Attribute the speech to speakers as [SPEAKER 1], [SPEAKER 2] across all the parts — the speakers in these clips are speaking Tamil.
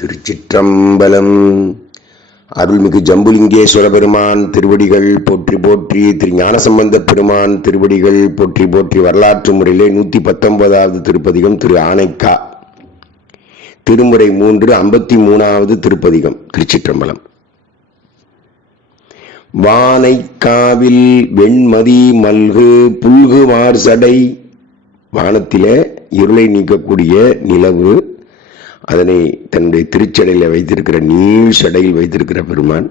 [SPEAKER 1] திருச்சிற்றம்பலம். அருள்மிகு ஜம்புலிங்கேஸ்வர பெருமான் திருவடிகள் போற்றி போற்றி திரு ஞானசம்பந்த பெருமான் திருவடிகள் போற்றி போற்றி வரலாற்று முறையிலே நூற்றி பத்தொன்பதாவது திருப்பதிகம் திரு ஆனைக்கா. திருமுறை மூன்று ஐம்பத்தி மூணாவது திருப்பதிகம் திருச்சிற்றம்பலம். வானைக்காவில் வெண்மதி மல்கு புல்குவார் சடை. வானத்திலே இருளை நீக்கக்கூடிய நிலவு அதனை தன்னுடைய திருச்சடையில் வைத்திருக்கிற நீள் சடையில் வைத்திருக்கிற பெருமான்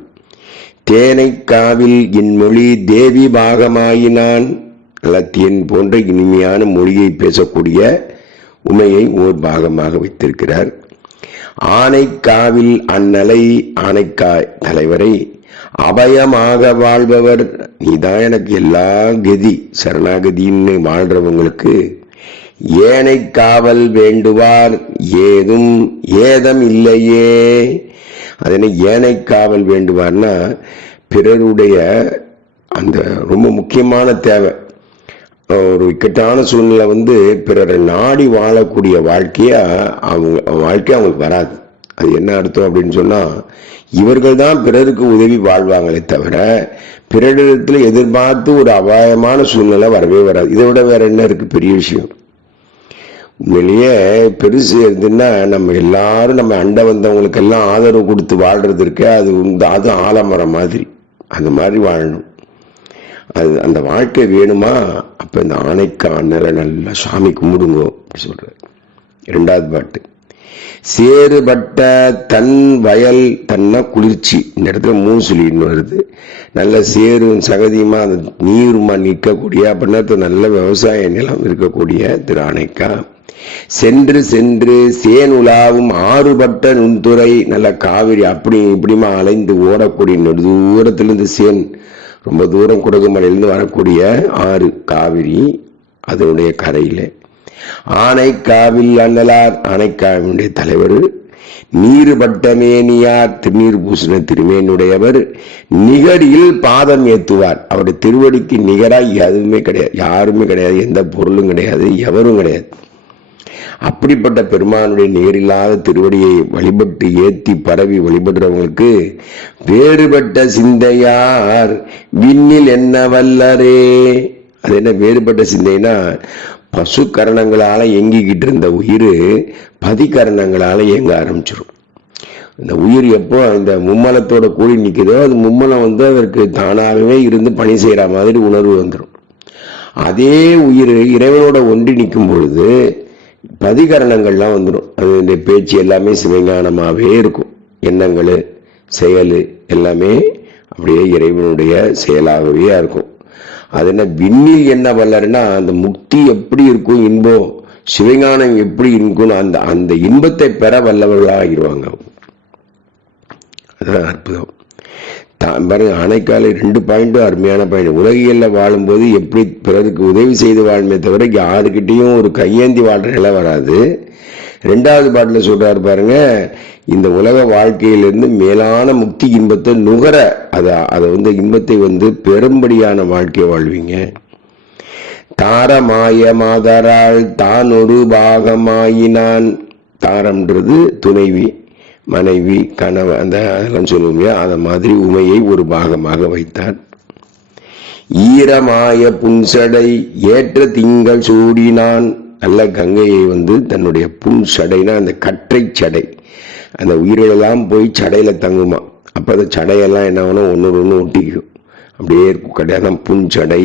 [SPEAKER 1] தேனைக்காவில் இன்மொழி தேவி பாகமாயினான். நல்ல தேன் போன்ற இனிமையான மொழியை பேசக்கூடிய உமையை ஓர் பாகமாக வைத்திருக்கிறார். ஆனைக்காவில் அந்நலை ஆனைக்காய் தலைவரை அபயமாக வாழ்பவர். நீதான் எனக்கு எல்லா கதி சரணாகதின்னு வாழ்றவங்களுக்கு ஏனை காவல் வேண்டுவார். ஏதும் ஏதம் இல்லையே அதனை ஏனை காவல் வேண்டுவார்னா பிறருடைய அந்த ரொம்ப முக்கியமான தேவை. ஒரு இக்கட்டான சூழ்நிலை வந்து பிறரை நாடி வாழக்கூடிய வாழ்க்கையா அவங்க வாழ்க்கை அவங்களுக்கு வராது. அது என்ன அர்த்தம் அப்படின்னு சொன்னா இவர்கள் தான் பிறருக்கு உதவி வாழ்வாங்களே தவிர பிறரிடத்துல எதிர்பார்த்து ஒரு அபாயமான சூழ்நிலை வரவே வராது. இதை விட வேற என்ன இருக்கு? பெரிய விஷயம். வெளியே பெருசு இருந்துன்னா நம்ம எல்லாரும் நம்ம அண்டை வந்தவங்களுக்கு எல்லாம் ஆதரவு கொடுத்து வாழ்றது இருக்கு அது உண்டு அது ஆலமரம் மாதிரி. அந்த மாதிரி வாழணும். அது அந்த வாழ்க்கை வேணுமா? அப்ப இந்த ஆணைக்கு நல்லா சாமி கும்பிடுங்கோ அப்படி சொல்றாரு. இரண்டாவது பாட்டு. சேறுபட்ட தன் வயல் தன்னா குளிர்ச்சி. இந்த இடத்துல மூசுலின்னு வருது. நல்ல சேரும் சகதியுமா அந்த நீருமா நிற்கக்கூடிய அப்படின்னா நல்ல விவசாய நிலம் இருக்கக்கூடிய திரு ஆணைக்கா சென்று சென்று சேனுலாவும் ஆறுபட்ட நுண்துறை நல்ல காவிரி அப்படி இப்படிமா அலைந்து ஓடக்கூடிய நெடு தூரத்திலிருந்து சேன் ரொம்ப தூரம் குடகுமலையிலிருந்து வரக்கூடிய ஆறு காவிரி அதனுடைய கரையில. ஆனைக்காவில் அண்ணலார் ஆனைக்காவினுடைய தலைவர் நீருபட்ட மேனியார் திருநீர் பூசின திருமேனுடையவர் நிகடியில் பாதம் ஏத்துவார். அவருடைய திருவடிக்கு நிகராக எதுவுமே கிடையாது யாருமே கிடையாது எந்த பொருளும் கிடையாது எவரும் கிடையாது. அப்படிப்பட்ட பெருமானுடைய நேரில்லாத திருவடியை வழிபட்டு ஏத்தி பரவி வழிபடுறவங்களுக்கு வேறுபட்ட சிந்தையார் விண்ணில் என்ன வல்லரே? அது என்ன வேறுபட்ட சிந்தைனா பசு கரணங்களால எங்கிக்கிட்டு இருந்த உயிர் பதிகரணங்களால இயங்க ஆரம்பிச்சிடும் இந்த உயிர் எப்போ அந்த மும்மலத்தோட கூடி நிற்குதோ அது மும்மலம் வந்து அதற்கு தானாகவே இருந்து பணி செய்கிற மாதிரி உணர்வு வந்துடும் அதே உயிர் இறைவனோட ஒன்றி நிற்கும் பொழுது பதிகரணங்கள்லாம் வந்துடும் அது இந்த பேச்சு எல்லாமே சிவஞானமாகவே இருக்கும். எண்ணங்கள் செயல் எல்லாமே அப்படியே இறைவனுடைய செயலாகவே இருக்கும். அது என்ன விண்ணில் என்ன வல்லருன்னா அந்த முக்தி எப்படி இருக்கும் இன்பம் சிவஞானம் எப்படி இருக்கும்னு அந்த அந்த இன்பத்தை பெற வல்லவர்களாக ஆகிடுவாங்க அதுதான் அற்புதம். பாருங்க அணைக்காலை ரெண்டு பாயிண்ட்டும் அருமையான பாயிண்ட் உலகியல்ல வாழும்போது எப்படி பிறருக்கு உதவி செய்து வாழுமே தவிர யாருக்கிட்டையும் ஒரு கையேந்தி வாழ்ற நிலை வராது. ரெண்டாவது பாட்டில் சொல்றாரு பாருங்க இந்த உலக வாழ்க்கையிலிருந்து மேலான முக்தி இன்பத்தை நுகர அதை அதை வந்து இன்பத்தை வந்து பெரும்படியான வாழ்க்கையை வாழ்வீங்க. தாரமாய மாதரால் தான் ஒரு பாகமாயினான். தாரம்ன்றது துணைவி. மனைவி கணவ அந்த அதெல்லாம் சொல்லுவோம் இல்லையா? அந்த மாதிரி உமையை ஒரு பாகமாக வைத்தார். ஈரமாய புன்சடை ஏற்ற திங்கள் சூடினான். நல்ல கங்கையை வந்து தன்னுடைய புன் சடைனா அந்த கற்றை சடை. அந்த உயிரெல்லாம் போய் சடையில தங்குமா. அப்ப அந்த சடையெல்லாம் என்ன ஆகணும்? ஒன்று ஒன்று ஒட்டிக்கும். அப்படியே கிடையாது புன்சடை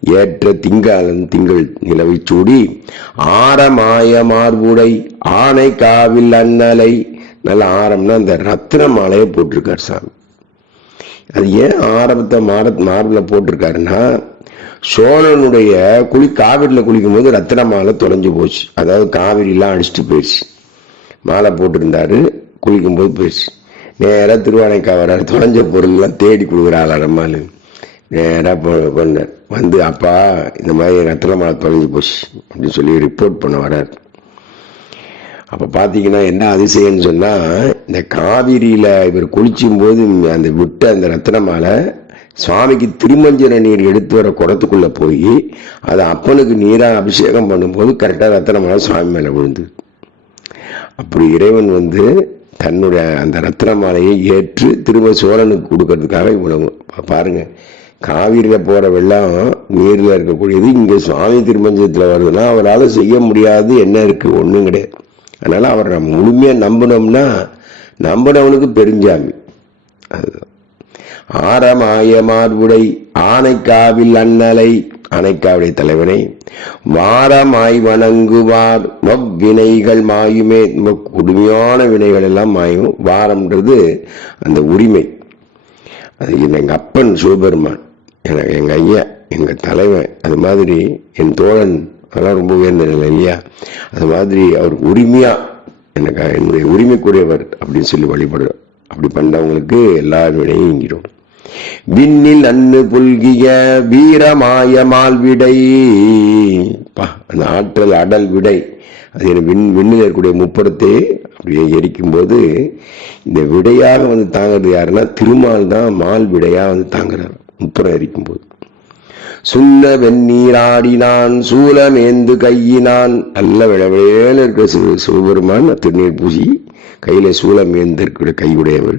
[SPEAKER 1] ஏற்ற திங்காலன் திங்கள் நிலவை சூடி ஆரமாய மார்புடை ஆனை காவில் அன்னலை நல்ல ஆரம்னா அந்த ரத்ன மாலையை போட்டிருக்கார் சாமி. அது ஏன் ஆரம்பத்தை மாற மார்பில் போட்டிருக்காருன்னா சோழனுடைய குளி காவிரியில் குளிக்கும் போது ரத்தின மாலை தொலைஞ்சு போச்சு. அதாவது காவிரிலாம் அடிச்சுட்டு போயிடுச்சு. மாலை போட்டிருந்தாரு குளிக்கும் போது போயிடுச்சு. நேராக திருவானைக்கா வர்றாரு தொலைஞ்ச பொருள்லாம் தேடி கொடுக்குறாள் அடமாலு நேராக பண்ணார். வந்து அப்பா இந்த மாதிரி ரத்தின மாலை தொலைஞ்சு போச்சு. அப்படின்னு சொல்லி ரிப்போர்ட் பண்ண வர்றாரு அப்போ பார்த்தீங்கன்னா என்ன அதிசயம்னு சொன்னால் இந்த காவிரியில் இவர் குளிச்சும் போது அந்த விட்ட அந்த ரத்தனமாலை சுவாமிக்கு திருமஞ்சன நீர் எடுத்து வர குடத்துக்குள்ளே போய் அதை அப்பனுக்கு நீராக அபிஷேகம் பண்ணும்போது கரெக்டாக ரத்தனமாலை சுவாமி மேலே விழுந்து. அப்படி இறைவன் வந்து தன்னுடைய அந்த ரத்ன மாலையை ஏற்று திரும்ப சோழனுக்கு கொடுக்கறதுக்காக இவ்வளவு. பாருங்கள் காவிரியில் போகிற வெள்ளம் நீரில் இருக்கக்கூடியது இங்கே சுவாமி திருமஞ்சத்தில் வருதுன்னா அவரால் செய்ய முடியாது என்ன இருக்குது ஒன்றும் கிடையாது. அதனால் அவரை நம்ம முழுமையாக நம்பினோம்னா நம்பினவனுக்கு பெருஞ்சாமி. அதுதான். ஆரமாய மார்புடை ஆனைக்காவில் அண்ணலை அணைக்காவுடைய தலைவனை வாரமாய் வணங்குவார் வினைகள் மாயுமே ரொம்ப கொடுமையான வினைகள் எல்லாம் மாயும். வாரம்ன்றது அந்த உரிமை. அது எங்கள் அப்பன் சிவபெருமான் எனக்கு எங்கள் ஐயா எங்கள் தலைவன் அது மாதிரி என் தோழன் அதெல்லாம் ரொம்ப உயர்ந்த நிலை இல்லையா? அது மாதிரி அவர் உரிமையாக எனக்கு என்னுடைய உரிமைக்குரியவர் அப்படின்னு சொல்லி வழிபடுறோம் அப்படி பண்ணவங்களுக்கு எல்லா வினையும் நீங்கிடும் விண்ணில் அன்னு புல்கிய வீரமாய மால்விடை அந்த ஆற்றல் அடல் விடை. அது எனக்கு விண் விண்ணில் இருக்கக்கூடிய முப்படத்தை அப்படியே எரிக்கும் போது இந்த விடையாக வந்து தாங்கிறது யாருன்னா திருமால் தான் மால் விடையாக வந்து தாங்குறார். முப்புறம் எரிக்கும் போது சுண்ண வெந்நீராடினான் சூலமேந்து கையினான். நல்ல விளவேல இருக்கிற சிவ சிவபெருமான் திருநீர் பூசி கையில சூலம் ஏந்திருக்கிற கையுடையவர்.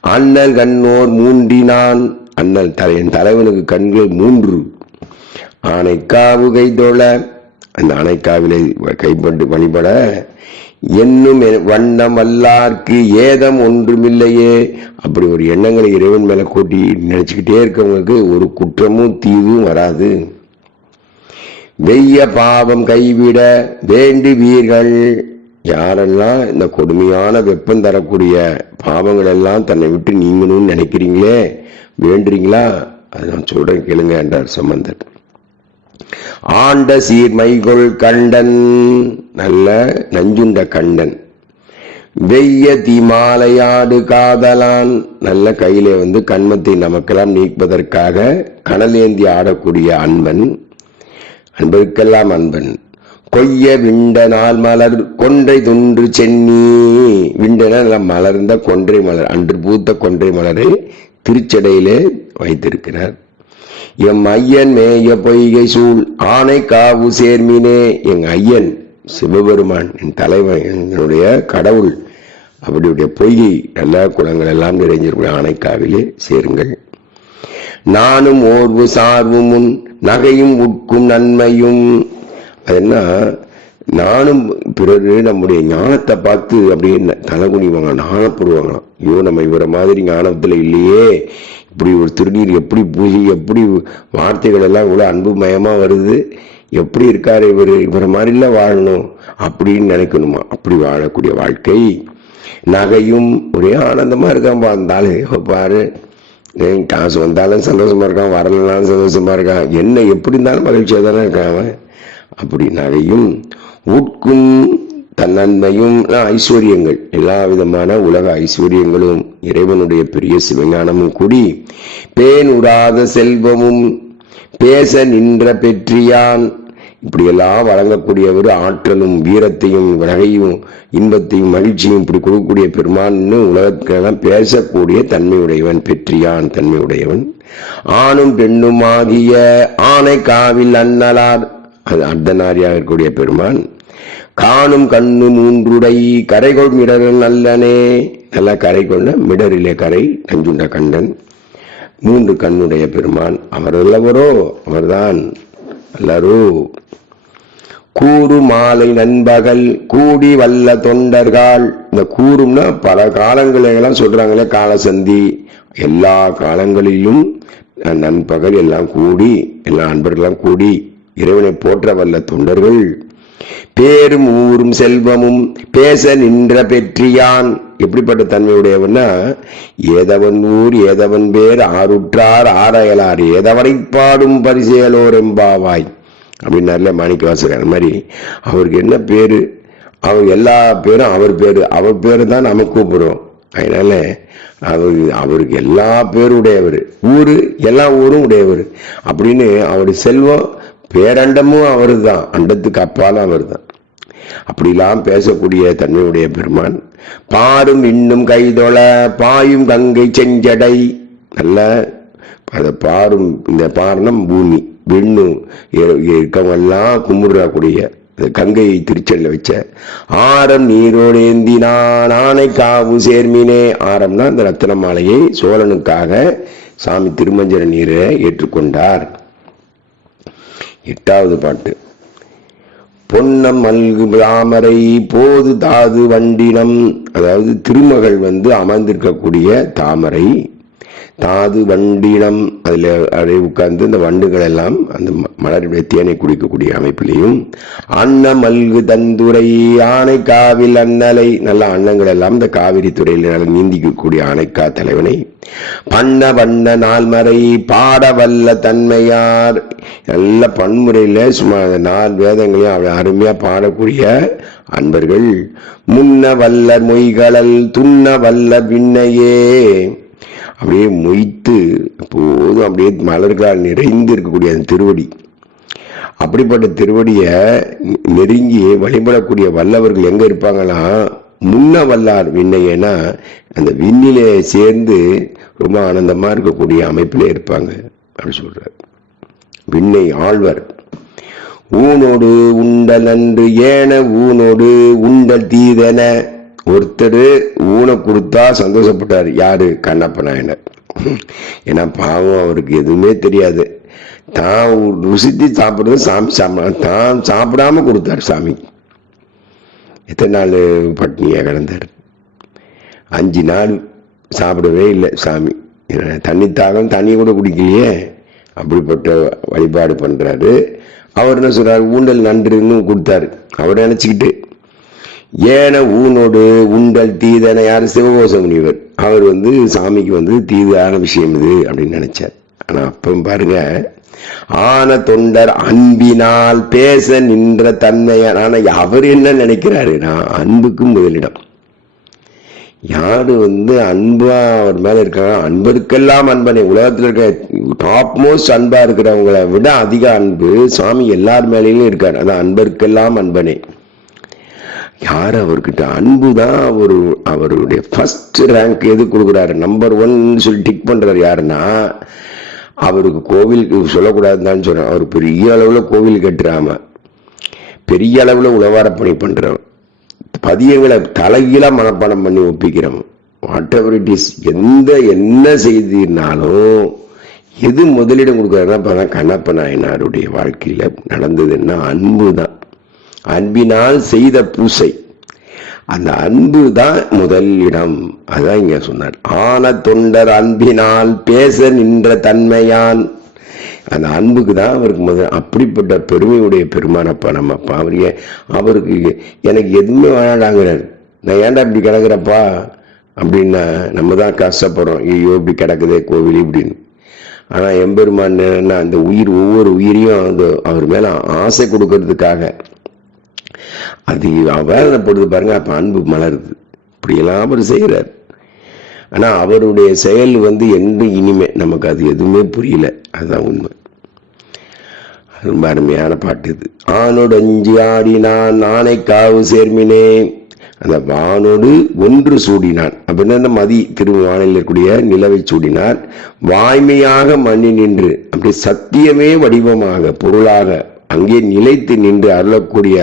[SPEAKER 1] அண்ணல் கண்ணோர் மூன்றினான். அண்ணல் தலையின் தலைவனுக்கு கண்கள் மூன்று. ஆனைக்காவு கைதொழ அந்த ஆனைக்காவிலை கைப்பட்டு வழிபட என்னும் வண்ணம் அல்லார்க்கு ஏதம் ஒன்றுமில்லையே. அப்படி ஒரு எண்ணங்களை இறைவன் மேல கூட்டி நினைச்சுக்கிட்டே இருக்கவங்களுக்கு ஒரு குற்றமும் தீவும் வராது. வெய்ய பாவம் கைவிட வேண்டுவீர்கள். யாரெல்லாம் இந்த கொடுமையான வெப்பம் தரக்கூடிய பாவங்கள் எல்லாம் தன்னை விட்டு நீங்கணும்னு நினைக்கிறீங்களே வேண்டுறீங்களா? அது நான் சொல்றேன் கேளுங்க என்றார் சம்பந்தர். ஆண்ட சீர்மைகொள் கண்டன் நல்ல நஞ்சுண்ட கண்டன். வெய்ய தீமாலையாடு காதலான் நல்ல கையிலே வந்து கண்மத்தை நமக்கெல்லாம் நீக்குவதற்காக கனலேந்தி ஆடக்கூடிய அன்பன் அன்பருக்கெல்லாம் அன்பன். கொய்ய விண்ட நாள் மலர் கொன்றை துன்று சென்னி. விண்டன மலர்ந்த கொன்றை மலர் அன்று பூத்த கொன்றை மலரை திருச்சடையிலே வைத்திருக்கிறார். எம் ஐயன் மேய பொய்கை சூழ் ஆனை காவு சேர்மினே. எங் ஐயன் சிவபெருமான் என் தலைவன் என்னுடைய கடவுள் அவருடைய பொய்கை எல்லா குளங்கள் எல்லாம் நிறைஞ்சிருக்கிற ஆனைக்காவிலே சேருங்கள். நானும் ஓர்வு சார்வும் முன் நகையும் உட்கும் நன்மையும். அது நானும் பிறகு நம்முடைய ஞானத்தை பார்த்து அப்படியே தலை குனிவாங்க நாணப்படுவாங்களாம் ஐயோ நம்ம இவரை மாதிரி ஞானத்தில் இல்லையே. இப்படி ஒரு திருநீர் எப்படி பூஜை எப்படி வார்த்தைகள் எல்லாம் இவ்வளோ அன்பு மயமா வருது? எப்படி இருக்காரு இவர்? இவரை மாதிரிலாம் வாழணும் அப்படின்னு நினைக்கணுமா? அப்படி வாழக்கூடிய வாழ்க்கை. நகையும் ஒரே ஆனந்தமா இருக்கான் பார்த்தாலே பாரு. ஏன் காசு வந்தாலும் சந்தோஷமா இருக்கான் வரலனாலும் சந்தோஷமா இருக்கான். என்ன எப்படி இருந்தாலும் மகிழ்ச்சியாக தானே இருக்கான் அவன். அப்படி நகையும் உட்கும் தன்னன்மையும் ஐஸ்வர்யங்கள். எல்லா விதமான உலக ஐஸ்வர்யங்களும் இறைவனுடைய பெரிய சிவஞானமும் கூடி பேன் செல்வமும் பேச நின்ற பெற்றியான். இப்படியெல்லாம் வழங்கக்கூடியவர் ஆற்றலும் வீரத்தையும் வகையும் இன்பத்தையும் மகிழ்ச்சியும் இப்படி கொடுக்கக்கூடிய பெருமான்னு உலகத்துக்கெல்லாம் பேசக்கூடிய தன்மையுடையவன் பெற்றியான் தன்மையுடையவன். ஆணும் பெண்ணுமாகிய ஆனை காவில் அண்ணலார். அது அர்த்தநாரியாக இருக்கக்கூடிய பெருமான். காணும் கண்ணு மூன்றுடை கரைகொள் மிடரல் நல்லனே. நல்ல கரை கொண்ட மிடரிலே கரை நஞ்சுண்ட கண்டன். மூன்று கண்ணுடைய பெருமான் அவர் அல்லவரோ அவர்தான் அல்லரோ கூறு மாலை நண்பகல் கூடி வல்ல தொண்டர்கள். இந்த கூறும்னா பல காலங்களெல்லாம் சொல்றாங்களே காலசந்தி. எல்லா காலங்களிலும் நண்பகல் எல்லாம் கூடி எல்லா அன்பர்களெல்லாம் கூடி இறைவனை போற்ற வல்ல தொண்டர்கள். பேரும் ஊரும் செல்வமும் பேச நின்ற பெற்றியான். எப்படிப்பட்ட தன்மையுடையவன்னா ஏதவன் ஊர் ஏதவன் பேர் ஆருற்றார் ஆரையலார் ஏதவரை பாடும் பரிசேலோர் எம்பாவாய் அப்படின்னார்ல மாணிக்க வாசகர் மாதிரி அவருக்கு என்ன பேரு? அவர் எல்லா பேரும் அவர் பேரு. அவர் பேரு தான் நம்ம கூப்பிடுறோம். அதனால அவர் அவருக்கு எல்லா பேரும் உடையவர். ஊரு எல்லா ஊரும் உடையவர். அப்படின்னு அவருடைய செல்வம் பேரண்டமும் அவர் தான் அண்டத்துக்கு அப்பாலும் அவர் தான் அப்படிலாம் பேசக்கூடிய தன்மையுடைய பெருமான் பாரும் இன்னும் கைதொழ பாயும் கங்கை செஞ்சடை. நல்ல அதை பாரும் இந்த பாரணம் பூமி விண்ணும் இருக்கவங்கெல்லாம் கும்பிடக்கூடிய கங்கையை திருச்செல்ல வச்ச ஆரம் நீரோடு ஏந்தினான் ஆனை காவு சேர்மினே. ஆரம்னா இந்த ரத்தன மாலையை சோழனுக்காக சாமி திருமஞ்சன நீரை ஏற்றுக்கொண்டார். எட்டாவது பாட்டு. பொன்னம் அல்கு தாமரை போது தாது வண்டினம். அதாவது திருமகள் வந்து அமர்ந்திருக்கக்கூடிய தாமரை. தாது வண்டினம் அதில் அப்படியே உட்கார்ந்து இந்த வண்டுகள் எல்லாம் அந்த ம- மலருடைய தேனை குடிக்கக்கூடிய அமைப்பிலையும் அன்ன மல்கு தந்துரை ஆனை காவில் அன்னலை நல்ல அன்னங்கள் எல்லாம் இந்த காவிரி துறையில் நீந்திக்கக்கூடிய ஆணைக்கா தலைவனை பண்ண வண்ண நால்மறை பாட வல்ல தன்மையார் நல்ல பன்முறையில் சும்மா அந்த நால் வேதங்களையும் அவளை அருமையா பாடக்கூடிய அன்பர்கள். முன்ன வல்ல மொய்களல் துண்ண வல்ல விண்ணையே அப்படியே மொய்த்து போதும் அப்படியே மலர்களால் நிறைந்து இருக்கக்கூடிய அந்த திருவடி. அப்படிப்பட்ட திருவடியை நெருங்கி வழிபடக்கூடிய வல்லவர்கள் எங்கே இருப்பாங்கன்னா முன்ன வல்லார் விண்ணையனா அந்த விண்ணிலே சேர்ந்து ரொம்ப ஆனந்தமாக இருக்கக்கூடிய அமைப்பில் இருப்பாங்க அப்படி சொல்கிறார் விண்ணை ஆழ்வர் ஊனோடு உண்டல் அன்று ஏன ஊனோடு உண்ட தீதன ஒருத்தர் ஊனை கொடுத்தா சந்தோஷப்பட்டார். யாரு? கண்ணப்ப நாயனர் ஏன்னா பாவம் அவருக்கு எதுவுமே தெரியாது. தான் ருசித்து சாப்பிட்றது சாமி சாப்பிட தான் சாப்பிடாம கொடுத்தார் சாமி. எத்தனை நாள் பட்னியாக கிடந்தார்? அஞ்சு நாள் சாப்பிடவே இல்லை சாமி. தண்ணி தாகம் தண்ணி கூட குடிக்கலையே. அப்படிப்பட்ட வழிபாடு பண்ணுறாரு அவர் என்ன சொல்கிறார் ஊண்டல் நன்றுன்னு கொடுத்தாரு. அவர் நினச்சிக்கிட்டு ஏன ஊனோடு உண்டல் தீதன யார் சிவகோச முனிவர் அவர் வந்து சாமிக்கு வந்து தீதான விஷயம் இது அப்படின்னு நினைச்சார். ஆனா அப்போ பாருங்க ஆன தொண்டர் அன்பினால் பேச நின்ற தன்மையார் ஆனா அவர் என்ன நினைக்கிறாரு நான் அன்புக்கும் முதலிடம். யாரு வந்து அன்பா அவர் மேல இருக்காங்க? அன்பருக்கெல்லாம் அன்பனே. உலகத்தில் இருக்க டாப் மோஸ்ட் அன்பா இருக்கிறவங்களை விட அதிக அன்பு சுவாமி எல்லார் மேலேயும் இருக்காரு. அதான் அன்பருக்கெல்லாம் அன்பனே. யார் அவர்கிட்ட அன்பு தான் அவர் அவருடைய ஃபர்ஸ்ட் ரேங்க் எது கொடுக்குறாரு? நம்பர் ஒன் சொல்லி டிக் பண்ணுறாரு யாருன்னா அவருக்கு கோவிலுக்கு சொல்லக்கூடாதுன்னு சொல்றேன் அவர் பெரிய அளவில் கோவில் கட்டுறாம பெரிய அளவில் உழவார பணி பதியங்களை தலைகீழாக மனப்பாடம் பண்ணி ஒப்பிக்கிறோம் வாட் எவர் இட் இஸ் எந்த என்ன செய்தினாலும் எது முதலிடம் கொடுக்குறாருன்னா அப்பதான் கண்ணப்ப நாயனாருடைய வாழ்க்கையில நடந்ததுன்னா அன்பு தான் அன்பினால் செய்த பூசை. அந்த அன்பு தான் முதல் இடம். அதான் இங்க சொன்னார். ஆன தொண்டர் அன்பினால் பேச நின்ற தன்மையான். அந்த அன்புக்கு தான் அவருக்கு முதல் அப்படிப்பட்ட பெருமையுடைய பெருமானப்பா நம்மப்பா அவர் அவருக்கு எனக்கு எதுவுமே வேணாடாங்கிறார் நான் ஏன்டா இப்படி கிடக்குறப்பா? அப்படின்னா நம்ம தான் கஷ்டப்படுறோம். ஐயோ இப்படி கிடக்குதே கோவில் இப்படின்னு. ஆனால் எம்பெருமான் அந்த உயிர் ஒவ்வொரு உயிரையும் அது அவர் மேலே ஆசை கொடுக்கறதுக்காக அது வேதனைப்படுது பாருங்க அப்ப அன்பு மலருது. இப்படியெல்லாம் அவர் செய்கிறார். ஆனா அவருடைய செயல் வந்து எந்த இனிமே நமக்கு அது எதுவுமே புரியல. அதுதான் உண்மை. ரொம்ப அருமையான பாட்டு இது. ஆணோடு அஞ்சு ஆடினான் நானை காவு சேர்மினே அந்த வானோடு ஒன்று சூடினான். அப்படின்னா அந்த மதி திருவானில் இருக்கக்கூடிய நிலவை சூடினார் வாய்மையாக மண்ணி நின்று அப்படி சத்தியமே வடிவமாக பொருளாக அங்கே நிலைத்து நின்று அருளக்கூடிய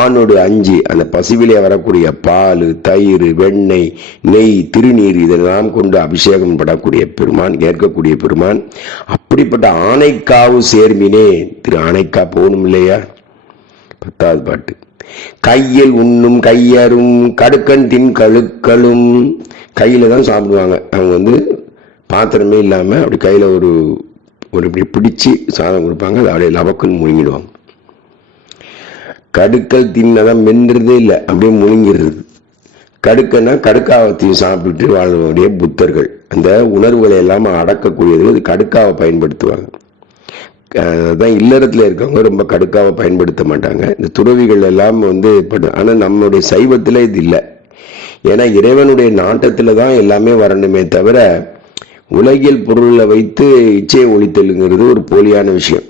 [SPEAKER 1] ஆணோடு அஞ்சு அந்த பசுவிலே வரக்கூடிய பால் தயிர் வெண்ணெய் நெய் திருநீர் இதெல்லாம் கொண்டு அபிஷேகம் படக்கூடிய பெருமான் ஏற்கக்கூடிய பெருமான். அப்படிப்பட்ட ஆனைக்காவு சேர்மினே திரு ஆனைக்கா போகணும் இல்லையா? பத்தாவது பாட்டு. கையில் உண்ணும் கையரும் கடுக்கன் தின் கழுக்களும். கையில தான் சாப்பிடுவாங்க. அவங்க வந்து பாத்திரமே இல்லாம அப்படி கையில ஒரு ஒரு இப்படி பிடிச்சி சாதம் கொடுப்பாங்க அதை அப்படியே லவக்குன்னு முழுங்கிடுவாங்க. கடுக்கல் தின்னதான் மென்றதே இல்லை அப்படியே முழுங்கிடுறது. கடுக்கன்னா கடுக்காவத்தையும் சாப்பிட்டு வாழ்வடைய புத்தர்கள். அந்த உணர்வுகளை எல்லாம் அடக்கக்கூடியது. கடுக்காவை பயன்படுத்துவாங்க. அதான் இல்லறத்தில் இருக்கவங்க ரொம்ப கடுக்காவை பயன்படுத்த மாட்டாங்க. இந்த துறவிகள் எல்லாம் வந்து ஆனால் நம்மளுடைய சைவத்தில் இது இல்லை. ஏன்னா இறைவனுடைய நாட்டத்தில் தான் எல்லாமே வரணுமே தவிர உலகில் பொருளை வைத்து இச்சையை ஒழித்தலுங்கிறது ஒரு போலியான விஷயம்.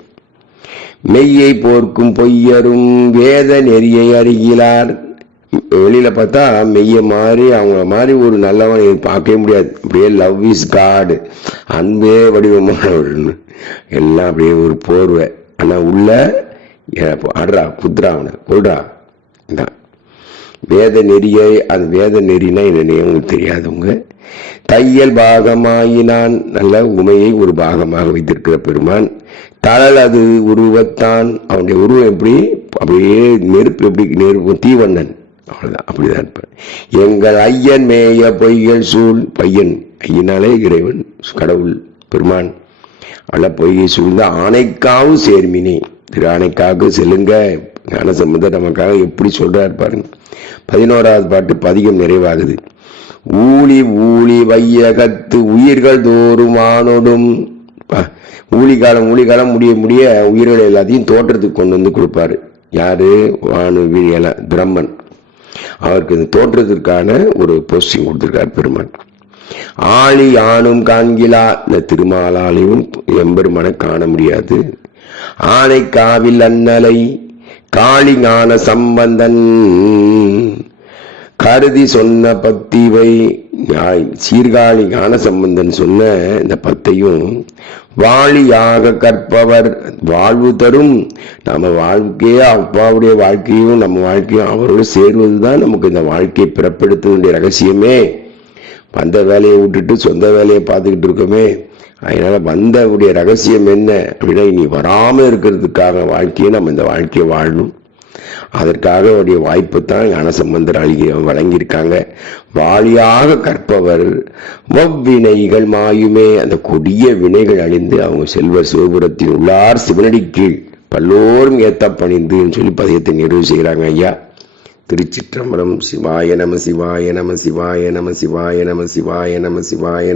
[SPEAKER 1] மெய்யை போர்க்கும் பொய்யரும் வேத நெறியை அருகிலார் வெளியில பார்த்தா மெய்ய மாதிரி அவங்கள மாதிரி ஒரு நல்லவனை பார்க்கவே முடியாது. அப்படியே லவ் இஸ் காடு அன்பே வடிவமானவர்னு எல்லாம் அப்படியே ஒரு போர்வை. ஆனா உள்ள அடுறா புத்ரா அவனை. கொள்றா இதான். வேத நெறியை அது வேத நெறினா என்ன உங்களுக்கு தெரியாதவங்க. தையல் பாகமாயினான் நல்ல உமையை ஒரு பாகமாக வைத்திருக்கிற பெருமான். தழல் அது உருவத்தான் அவனுடைய உருவம் எப்படி? அப்படியே நெருப்பு எப்படி? நெருப்பு தீவண்ணன். அவ்வளவுதான் அப்படிதான் இருப்பான். எங்கள் ஐயன் மேய பொய்கள் சூழ் பையன் ஐயனாலே இறைவன் கடவுள் பெருமான். அல்ல பொய்யை சூழ்ந்த ஆணைக்காவும் சேர்மினி. திரு ஆணைக்காவுக்கு செல்லுங்க ஞானசம்பந்தர் நமக்காக எப்படி சொல்றாரு பாருங்க. பதினோராவது பாட்டு பதிகம் நிறைவாகுது. ஊழி ஊழி வையகத்து உயிர்கள் தோறும் ஆனோடும் ஊழிகாலம் ஊழி காலம் முடிய முடிய உயிர்கள் எல்லாத்தையும் தோற்றத்துக்கு கொண்டு வந்து கொடுப்பாரு. யாரு? வானு பிரம்மன். அவருக்கு இந்த தோற்றத்திற்கான ஒரு போஸ்டிங் கொடுத்திருக்கார் பெருமான். ஆளி ஆணும் காண்கிலா இந்த திருமாலாலையும் எம்பெருமனை காண முடியாது. ஆனை காவில் அன்னலை காளி ஞான சம்பந்தன் கருதி சொன்ன பத்திவை நியாய் சீர்காழி ஞான சம்பந்தன் சொன்ன இந்த பத்தையும் வாழியாக கற்பவர். வாழ்வு தரும். நம்ம வாழ்க்கையே அப்பாவுடைய வாழ்க்கையும் நம்ம வாழ்க்கையும் அவரோடு சேர்வதுதான் நமக்கு இந்த வாழ்க்கையை பிறப்படுத்த வேண்டிய ரகசியமே. வந்த வேலையை விட்டுட்டு சொந்த வேலையை பார்த்துக்கிட்டு இருக்கோமே. அதனால வந்தவுடைய ரகசியம் என்ன அப்படின்னா இனி வராமல் இருக்கிறதுக்காக வாழ்க்கையை நம்ம இந்த வாழ்க்கையை வாழணும். அதற்காக உடைய வாய்ப்பு தான் ஞானசம்பந்தர் அழகி வழங்கியிருக்காங்க. வாலியாக கற்பவர் வவ்வினைகள் மாயுமே. அந்த கொடிய வினைகள் அழிந்து அவங்க செல்வர் சிவபுரத்தின் உள்ளார் சிவனடி கீழ். பல்லோரும் ஏத்த பணிந்துன்னு சொல்லி பதியத்தை நிறைவு செய்கிறாங்க ஐயா. திருச்சிற்றம்பலம் சிவாய நம சிவாய நம சிவாய நம சிவாய நம சிவாய நம சிவாய